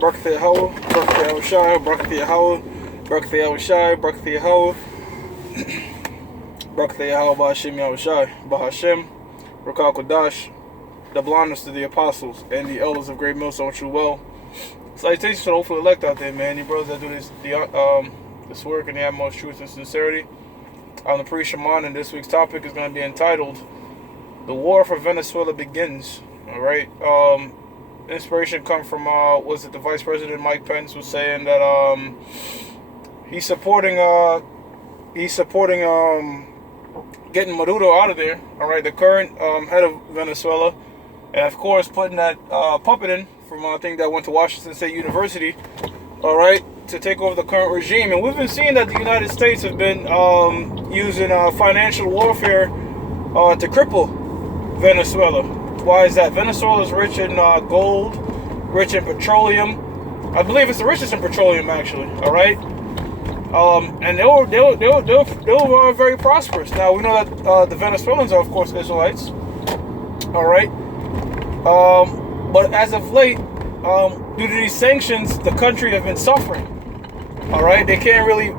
Barak Yahweh, Barak Yahweh, Barak Yahweh, Barak Yahweh, Barak Yahweh, Barak Yahweh, Bahashem Yahweh, Bahashem, Rakal Kodash, the blindness to the apostles and the elders of Great Millstone which you well. Salutations to the hopeful elect out there, man. You brothers that do this work and they have most truth and sincerity. I'm the priest Shaman, and this week's topic is going to be entitled "The War for Venezuela Begins." All right. Inspiration come from was it the Vice President Mike Pence was saying that he's supporting getting Maduro out of there. All right, the current head of Venezuela, and of course putting that puppet in from I think that went to Washington State University. All right, to take over the current regime, and we've been seeing that the United States have been using financial warfare to cripple Venezuela. Why is that? Venezuela is rich in gold, rich in petroleum. I believe it's the richest in petroleum, actually. All right, and they were very prosperous. Now we know that the Venezuelans are, of course, Israelites. All right, but as of late, due to these sanctions, the country have been suffering. All right, they can't really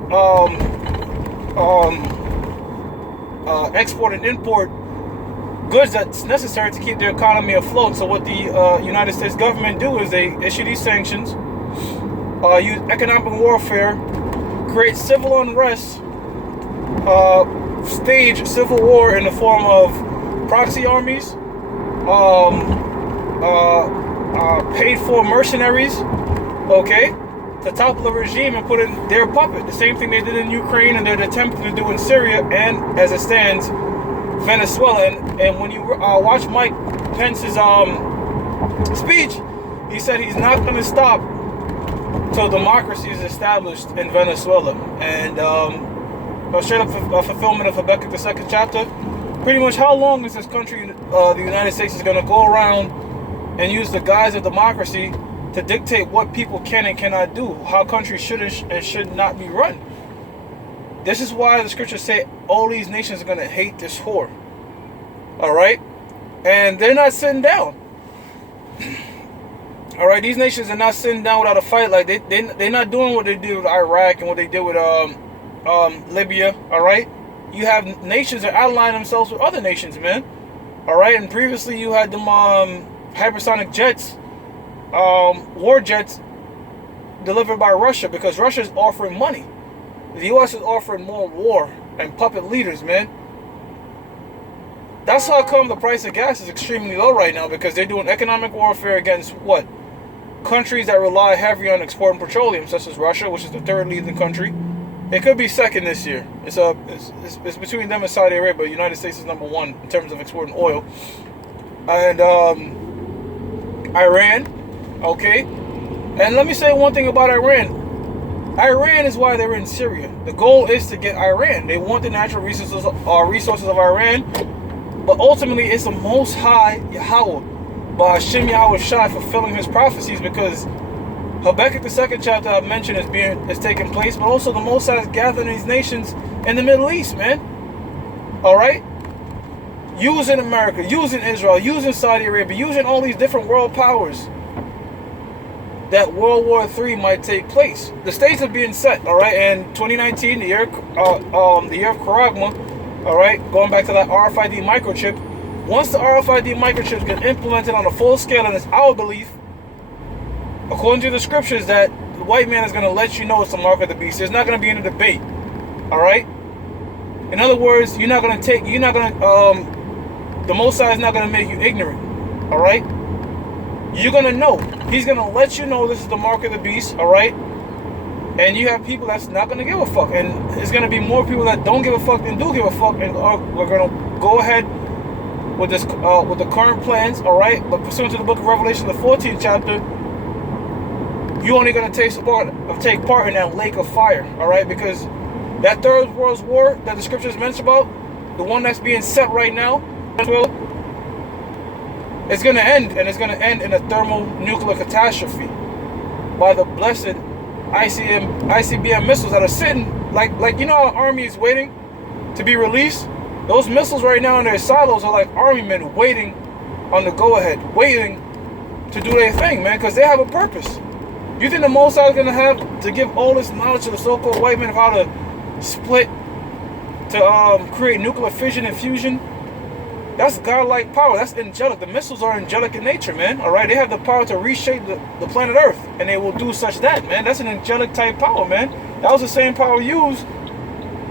export and import goods that's necessary to keep their economy afloat. So what the United States government do is they issue these sanctions, use economic warfare, create civil unrest, stage civil war in the form of proxy armies, paid for mercenaries, okay, to topple the regime and put in their puppet. The same thing they did in Ukraine and they're attempting to do in Syria and, as it stands, Venezuela. And when you watch Mike Pence's speech, he said he's not going to stop till democracy is established in Venezuela. And straight up a fulfillment of Habakkuk the 2nd chapter. Pretty much how long is this country, the United States, is going to go around and use the guise of democracy to dictate what people can and cannot do, how countries should and should not be run? This is why the scriptures say all these nations are going to hate this whore. All right? And they're not sitting down. All right? These nations are not sitting down without a fight. Like, they're not doing what they did with Iraq and what they did with Libya. All right? You have nations that align themselves with other nations, man. All right? And previously you had them hypersonic jets, war jets delivered by Russia, because Russia is offering money. The U.S. is offering more war and puppet leaders, man. That's how come the price of gas is extremely low right now, because they're doing economic warfare against what? Countries that rely heavily on exporting petroleum, such as Russia, which is the third leading country. It could be second this year. It's between them and Saudi Arabia, but the United States is number one in terms of exporting oil. And Iran, okay? And let me say one thing about Iran. Iran is why they're in Syria. The goal is to get Iran. They want the natural resources of Iran, but ultimately it's the Most High Yahweh, Bahashem Yahweh Shai, fulfilling his prophecies, because Habakkuk the 2nd chapter I mentioned is taking place, but also the Most High is gathering these nations in the Middle East, man. All right, using America, using Israel, using Saudi Arabia, using all these different world powers, that World War III might take place. The states are being set, all right. And 2019, the year of Karagma, all right. Going back to that RFID microchip. Once the RFID microchips get implemented on a full scale, and it's our belief, according to the scriptures, that the white man is going to let you know it's the mark of the beast. There's not going to be any debate, all right. In other words, the Most High is not going to make you ignorant, all right. You're going to know. He's going to let you know this is the mark of the beast, all right? And you have people that's not going to give a fuck. And there's going to be more people that don't give a fuck than do give a fuck. And we're going to go ahead with this, with the current plans, all right? But pursuant to the book of Revelation, the 14th chapter, you're only going to take part in that lake of fire, all right? Because that third world war that the scriptures mention about, the one that's being set right now, it's going to end, and it's going to end in a thermonuclear catastrophe by the blessed ICBM missiles that are sitting, like you know how an army is waiting to be released? Those missiles right now in their silos are like army men waiting on the go-ahead, waiting to do their thing, man, because they have a purpose. You think the Most High is going to have to give all this knowledge to the so-called white man of how to split, to create nuclear fission and fusion? That's godlike power. That's angelic. The missiles are angelic in nature, man. All right, they have the power to reshape the planet Earth, and they will do such that, man. That's an angelic type power, man. That was the same power used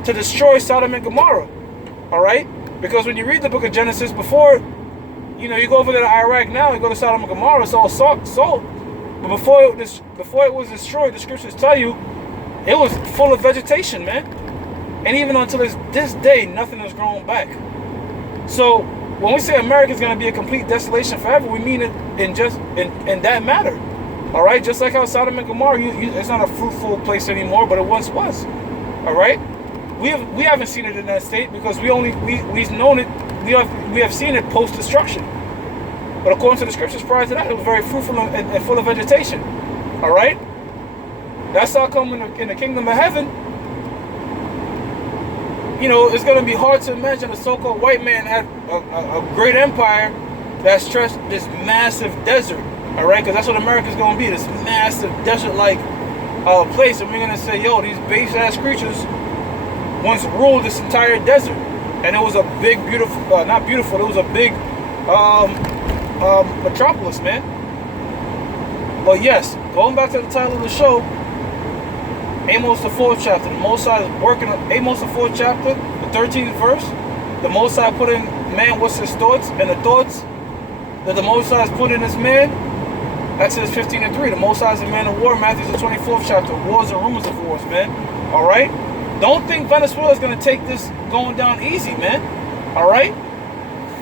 to destroy Sodom and Gomorrah. All right, because when you read the book of Genesis, before, you know, you go over to Iraq now, you go to Sodom and Gomorrah, it's all salt. But before it was destroyed, the scriptures tell you it was full of vegetation, man. And even until this day, nothing has grown back. So when we say America is going to be a complete desolation forever, we mean it in that matter. All right, just like how Sodom and Gomorrah, it's not a fruitful place anymore, but it once was. All right, we haven't seen it in that state because we've known it. We have seen it post destruction. But according to the scriptures prior to that, it was very fruitful and full of vegetation. All right, that's how come in the kingdom of heaven, you know, it's going to be hard to imagine a so-called white man had a great empire that stretched this massive desert. All right, because that's what America's going to be, this massive desert-like place. And we're going to say, yo, these base-ass creatures once ruled this entire desert. And it was a big, beautiful, not beautiful, it was a big metropolis, man. But yes, going back to the title of the show, Amos the 4th chapter, the Most High is working on Amos the 4th chapter, the 13th verse. The Most High put in man what's his thoughts, and the thoughts that the Most High has put in his man, Exodus 15:3. The Most High is a man of war, Matthew the 24th chapter, wars and rumors of wars, man. All right? Don't think Venezuela is going to take this going down easy, man. All right?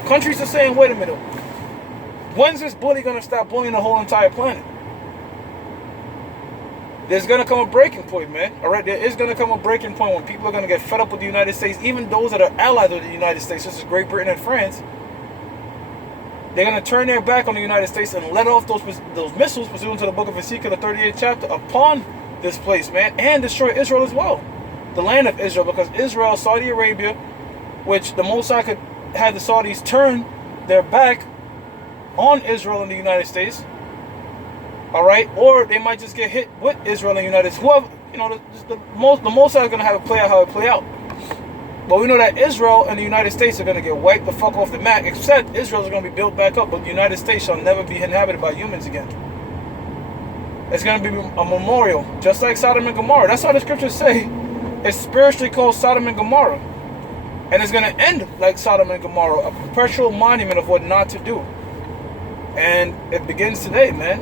Countries are saying, wait a minute, when's this bully going to stop bullying the whole entire planet? There's going to come a breaking point, man. All right, there is going to come a breaking point when people are going to get fed up with the United States, even those that are allied with the United States, such as Great Britain and France. They're going to turn their back on the United States and let off those missiles, pursuant to the book of Ezekiel, the 38th chapter, upon this place, man, and destroy Israel as well. The land of Israel, because Israel, Saudi Arabia, which the Most High could have the Saudis turn their back on Israel and the United States. All right, or they might just get hit with Israel and the United States. Whoever, you know, the Most High is going to have it play out how it play out. But we know that Israel and the United States are going to get wiped the fuck off the map, except Israel is going to be built back up, but the United States shall never be inhabited by humans again. It's going to be a memorial, just like Sodom and Gomorrah. That's how the scriptures say it's spiritually called Sodom and Gomorrah. And it's going to end like Sodom and Gomorrah, a perpetual monument of what not to do. And it begins today, man.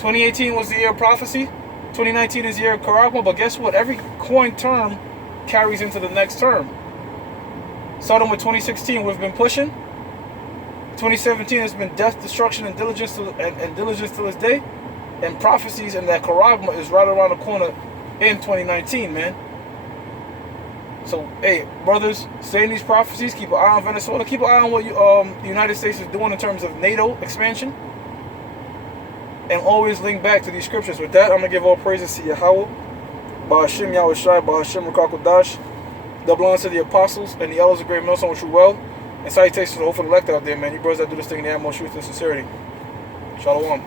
2018 was the year of prophecy. 2019 is the year of Karagma. But guess what? Every coin term carries into the next term. Starting with 2016, we've been pushing. 2017 has been death, destruction, and diligence to this day. And prophecies and that Karagma is right around the corner in 2019, man. So, hey, brothers, stay in these prophecies. Keep an eye on Venezuela. Keep an eye on what the United States is doing in terms of NATO expansion. And always link back to these scriptures. With that, I'm going to give all praises to Yahweh, Bahashim Yahushai, Bahashim Rakakodash, double honor to the apostles and the elders of great millstone which you well. And salutations to the hopeful elect out there, man. You brothers that do this thing in the utmost truth and sincerity. Shalom.